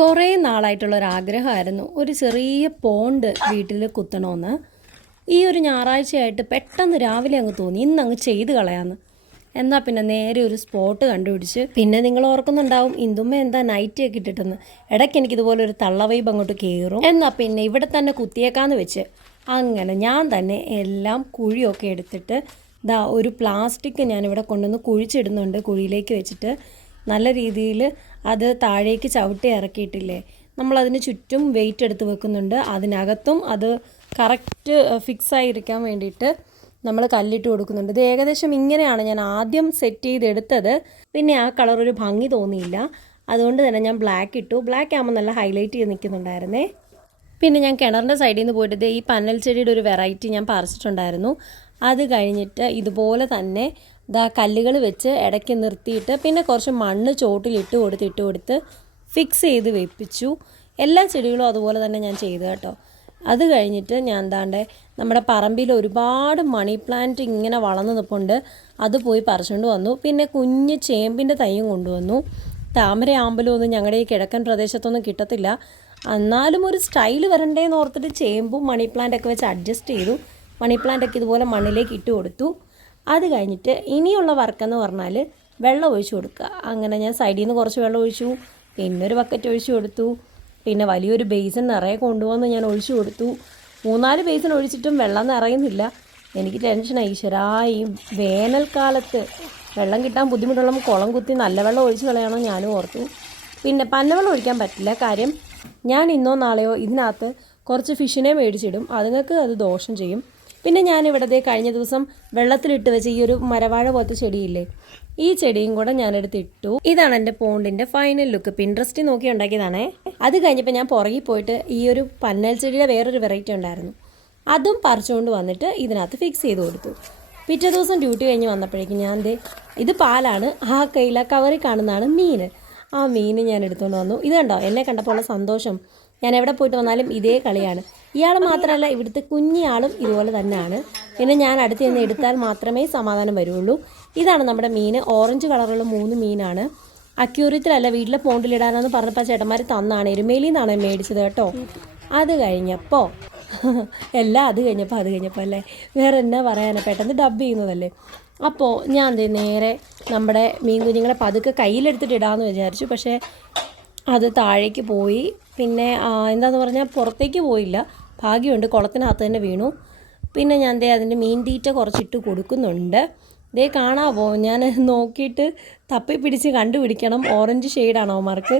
കുറേ നാളായിട്ടുള്ളൊരാഗ്രഹമായിരുന്നു ഒരു ചെറിയ പോണ്ട് വീട്ടിൽ കുത്തണമെന്ന്. ഈ ഒരു ഞായറാഴ്ചയായിട്ട് പെട്ടെന്ന് രാവിലെ അങ്ങ് തോന്നി ഇന്നങ്ങ് ചെയ്ത് കളയാമെന്ന്. എന്നാൽ പിന്നെ നേരെ ഒരു സ്പോട്ട് കണ്ടുപിടിച്ച്. പിന്നെ നിങ്ങൾ ഓർക്കുന്നുണ്ടാവും ഇന്ദുമ്മ എന്താ നൈറ്റി ഒക്കെ ഇട്ടിട്ടെന്ന്. ഇടയ്ക്ക് എനിക്കിതുപോലെ ഒരു തള്ളവൈബ് അങ്ങോട്ട് കയറും. എന്നാൽ പിന്നെ ഇവിടെ തന്നെ കുത്തിയേക്കാന്ന് വെച്ച് അങ്ങനെ ഞാൻ തന്നെ എല്ലാം കുഴിയൊക്കെ എടുത്തിട്ട് ഒരു പ്ലാസ്റ്റിക് ഞാനിവിടെ കൊണ്ടുവന്ന് കുഴിച്ചിടുന്നുണ്ട്. കുഴിയിലേക്ക് വെച്ചിട്ട് നല്ല രീതിയിൽ അത് താഴേക്ക് ചവിട്ടി ഇറക്കിയിട്ടില്ലേ, നമ്മളതിന് ചുറ്റും വെയിറ്റ് എടുത്ത് വെക്കുന്നുണ്ട്. അതിനകത്തും അത് കറക്റ്റ് ഫിക്സായിരിക്കാൻ വേണ്ടിയിട്ട് നമ്മൾ കല്ലിട്ട് കൊടുക്കുന്നുണ്ട്. ഇത് ഏകദേശം ഇങ്ങനെയാണ് ഞാൻ ആദ്യം സെറ്റ് ചെയ്തെടുത്തത്. പിന്നെ ആ കളർ ഒരു ഭംഗി തോന്നിയില്ല, അതുകൊണ്ട് തന്നെ ഞാൻ ബ്ലാക്ക് ഇട്ടു. ബ്ലാക്ക് ആകുമ്പോൾ നല്ല ഹൈലൈറ്റ് ചെയ്ത് നിൽക്കുന്നുണ്ടായിരുന്നേ. പിന്നെ ഞാൻ കിണറിൻ്റെ സൈഡിൽ നിന്ന് പോയിട്ട് ഈ പന്നൽ ചെടിയുടെ ഒരു വെറൈറ്റി ഞാൻ പറിച്ചിട്ടുണ്ടായിരുന്നു. അത് കഴിഞ്ഞിട്ട് ഇതുപോലെ തന്നെ കല്ലുകൾ വെച്ച് ഇടയ്ക്ക് നിർത്തിയിട്ട് പിന്നെ കുറച്ച് മണ്ണ് ചോട്ടിലിട്ട് കൊടുത്ത് ഫിക്സ് ചെയ്ത് വെപ്പിച്ചു. എല്ലാ ചെടികളും അതുപോലെ തന്നെ ഞാൻ ചെയ്തു കേട്ടോ. അത് കഴിഞ്ഞിട്ട് ഞാൻ നമ്മുടെ പറമ്പിൽ ഒരുപാട് മണി പ്ലാന്റ് ഇങ്ങനെ വളർന്നു നിൽപ്പുണ്ട്. അത് പോയി പറിച്ചുകൊണ്ട് വന്നു. പിന്നെ കുഞ്ഞ് ചേമ്പിൻ്റെ തൈയും കൊണ്ടുവന്നു. താമര ആമ്പലും ഒന്നും ഞങ്ങളുടെ ഈ കിഴക്കൻ പ്രദേശത്തൊന്നും കിട്ടത്തില്ല. എന്നാലും ഒരു സ്റ്റൈൽ വരണ്ടേന്ന് ഓർത്തിട്ട് ചേമ്പും മണി പ്ലാന്റൊക്കെ വെച്ച് അഡ്ജസ്റ്റ് ചെയ്തു. മണി പ്ലാന്റൊക്കെ ഇതുപോലെ മണ്ണിലേക്ക് ഇട്ട് കൊടുത്തു. അത് കഴിഞ്ഞിട്ട് ഇനിയുള്ള വർക്കെന്ന് പറഞ്ഞാൽ വെള്ളം ഒഴിച്ചു കൊടുക്കുക. അങ്ങനെ ഞാൻ സൈഡിൽ നിന്ന് കുറച്ച് വെള്ളം ഒഴിച്ചു, പിന്നെ ഒരു ബക്കറ്റ് ഒഴിച്ചു കൊടുത്തു, പിന്നെ വലിയൊരു ബേസിൻ നിറയെ കൊണ്ടുവന്ന് ഞാൻ ഒഴിച്ചു കൊടുത്തു. 3-4 ബേസിൻ ഒഴിച്ചിട്ടും വെള്ളം നിറയുന്നില്ല. എനിക്ക് ടെൻഷനായി. ഈശ്വരാ, ഈ വേനൽക്കാലത്ത് വെള്ളം കിട്ടാൻ ബുദ്ധിമുട്ടുള്ള കുളം കുത്തി നല്ല വെള്ളം ഒഴിച്ച് കളയണോ ഞാനും ഓർത്തു. പിന്നെ പന്നവെള്ളം ഒഴിക്കാൻ പറ്റില്ല, കാര്യം ഞാൻ ഇന്നോ നാളെയോ ഇതിനകത്ത് കുറച്ച് ഫിഷിനെ മേടിച്ചിടും. അതുങ്ങൾക്ക് അത് ദോഷം ചെയ്യും. പിന്നെ ഞാനിവിടെ കഴിഞ്ഞ ദിവസം വെള്ളത്തിലിട്ട് വെച്ച് ഈ ഒരു മരവാഴ പോലത്തെ ചെടിയില്ലേ, ഈ ചെടിയും കൂടെ ഞാനെടുത്തിട്ടു. ഇതാണ് എൻ്റെ പോണ്ടിൻ്റെ ഫൈനൽ ലുക്ക്. പിൻട്രസ്റ്റിൽ നോക്കി ഉണ്ടാക്കിയതാണേ. അത് കഴിഞ്ഞപ്പോൾ ഞാൻ പുറകിൽ പോയിട്ട് ഈ ഒരു പന്നൽ ചെടിയുടെ വേറൊരു വെറൈറ്റി ഉണ്ടായിരുന്നു, അതും പറിച്ചുകൊണ്ട് വന്നിട്ട് ഇതിനകത്ത് ഫിക്സ് ചെയ്ത് കൊടുത്തു. പിറ്റേ ദിവസം ഡ്യൂട്ടി കഴിഞ്ഞ് വന്നപ്പോഴേക്കും ഞാൻ ഇത് പാലാണ്, ആ കയ്യില കവറിൽ കാണുന്നതാണ് മീൻ. ആ മീൻ ഞാൻ എടുത്തുകൊണ്ട് വന്നു. ഇത് കണ്ടോ, എന്നെ കണ്ടപ്പോൾ ഉള്ള സന്തോഷം. ഞാൻ എവിടെ പോയിട്ട് വന്നാലും ഇതേ കളിയാണ്. ഇയാൾ മാത്രമല്ല, ഇവിടുത്തെ കുഞ്ഞിയാളും ഇതുപോലെ തന്നെയാണ്. പിന്നെ ഞാൻ അടുത്ത് നിന്ന് എടുത്താൽ മാത്രമേ സമാധാനം വരുള്ളൂ. ഇതാണ് നമ്മുടെ മീൻ. ഓറഞ്ച് കളറുള്ള 3 മീനാണ്. അക്യൂറിയത്തിലല്ല, വീട്ടിലെ പോണ്ടിലിടാനെന്ന് പറഞ്ഞപ്പോൾ ചേട്ടന്മാർ തന്നാണ്. എരുമേലിയിൽ നിന്നാണ് മേടിച്ചത് കേട്ടോ. അത് കഴിഞ്ഞപ്പോൾ അത് കഴിഞ്ഞപ്പോൾ അല്ലേ, വേറെ എന്നാ പറയാനാണ്, പെട്ടെന്ന് ഡബ് ചെയ്യുന്നതല്ലേ. അപ്പോൾ ഞാൻ നേരെ നമ്മുടെ മീൻ കുഞ്ഞുങ്ങളെ പതുക്കെ കയ്യിലെടുത്തിട്ട് ഇടാമെന്ന് വിചാരിച്ചു. പക്ഷേ അത് താഴേക്ക് പോയി. പിന്നെ എന്താന്ന് പറഞ്ഞാൽ പുറത്തേക്ക് പോയില്ല, ഭാഗ്യമുണ്ട്, കുളത്തിനകത്ത് തന്നെ വീണു. പിന്നെ ഞാൻ അതിൻ്റെ മീൻ തീറ്റ കുറച്ചിട്ട് കൊടുക്കുന്നുണ്ട്. കാണാവോ, ഞാൻ നോക്കിയിട്ട് തപ്പി പിടിച്ച് കണ്ടുപിടിക്കണം. ഓറഞ്ച് ഷെയ്ഡാണ് അവന്മാർക്ക്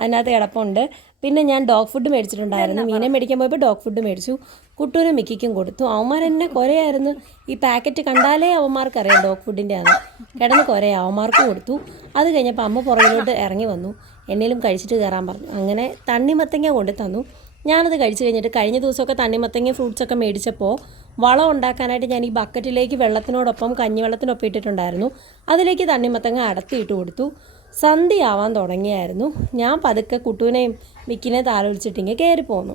അതിനകത്ത് കിടപ്പുണ്ട്. പിന്നെ ഞാൻ ഡോഗ് ഫുഡ് മേടിച്ചിട്ടുണ്ടായിരുന്നു. മീനെ മേടിക്കാൻ പോയപ്പോൾ ഡോഗ് ഫുഡ് മേടിച്ചു. കുട്ടൂനും മിക്കിക്കും കൊടുത്തു. അവന്മാരെന്നെ കുറയായിരുന്നു. ഈ പാക്കറ്റ് കണ്ടാലേ അവന്മാർക്കറിയാം ഡോഗ് ഫുഡിൻ്റെ ആണ്. കിടന്ന് കുറയാ, അവന്മാർക്ക് കൊടുത്തു. അത് കഴിഞ്ഞപ്പോൾ അമ്മ പുറകിലോട്ട് ഇറങ്ങി വന്നു. എന്നേലും കഴിച്ചിട്ട് കയറാൻ പറഞ്ഞു. അങ്ങനെ തണ്ണിമത്തങ്ങ കൊണ്ട് തന്നു. ഞാനത് കഴിച്ച് കഴിഞ്ഞിട്ട് കഴിഞ്ഞ ദിവസമൊക്കെ തണ്ണിമത്തങ്ങ ഫ്രൂട്ട്സൊക്കെ മേടിച്ചപ്പോൾ വളം ഉണ്ടാക്കാനായിട്ട് ഞാൻ ഈ ബക്കറ്റിലേക്ക് വെള്ളത്തിനോടൊപ്പം കഞ്ഞിവെള്ളത്തിനൊപ്പം ഇട്ടിട്ടുണ്ടായിരുന്നു. അതിലേക്ക് തണ്ണിമത്തങ്ങ അടത്തിയിട്ട് കൊടുത്തു. സന്ധ്യയാവാൻ തുടങ്ങിയായിരുന്നു. ഞാൻ പതുക്കെ കുട്ടൂനെയും മിക്കിനെയും താലോലിച്ചിട്ടിങ്ങനെ കയറി പോന്നു.